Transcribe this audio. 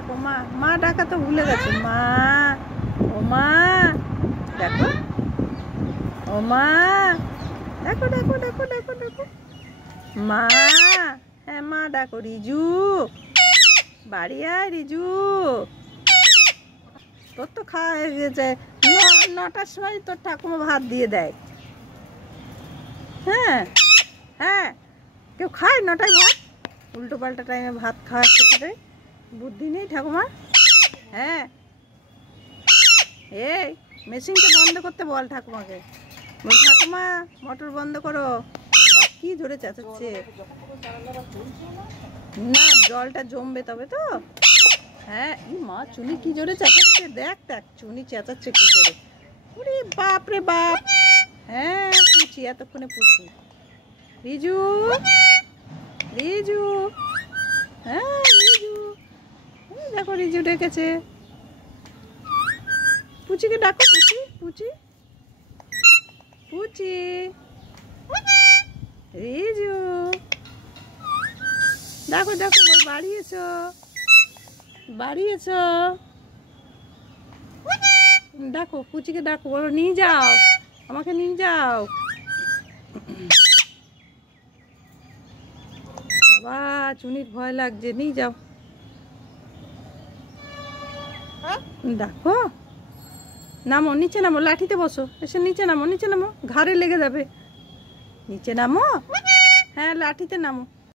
ডাকো, মা মা ডাকা তো ভুলে গেছে। মা, ও মা, দেখো, ও মা, দেখো দেখো দেখো দেখো দেখো, মা, হ্যাঁ মা ডাকো। রিজু, বাড়ি আয় রিজু। তোর তো খাওয়া হয়ে গেছে, 9টার সময় তোর ঠাকুমা ভাত দিয়ে দেয়। হ্যাঁ হ্যাঁ, কেউ খায় 9টায় ভাত? উল্টো পাল্টা টাইমে ভাত খাওয়া খেতে দেয়, বুদ্ধি নেই ঠাকুমা। হ্যাঁ, এই মেশিনটা বন্ধ করতে বল ঠাকুমাকে, বল ঠাকুমা মোটর বন্ধ করো। কি জোরে চেঁচাচ্ছে, না জলটা জমবে তবে তো। হ্যাঁ, ই মা চুনি কি জোরে চেঁচাচ্ছে, দেখ দেখ চুনি চেঁচাচ্ছে কি জোরে। ওরে বাপ রে বাপ। হ্যাঁ পুচি, এতক্ষণে পুচি। রিজু, রিজু, হ্যাঁ রিজু, দেখো রিজু ডেকেছে। পুচিকে ডাকো, পুচি পুচি পুচি, রিজু, দেখো দেখো বাড়ি এসো, বাড়ি এসো। ডাকো পুচিকে ডাকো, বলো নিয়ে যাও, আমাকে নিয়ে যাও। বাবা চুনির ভয় লাগছে, নিয়ে যাও। দেখো, নামো নিচে নামো, লাঠিতে বসো, এসে নিচে নামো, নিচে নামো, ঘাড়ে লেগে যাবে। নিচে নামো, হ্যাঁ লাঠিতে নামো।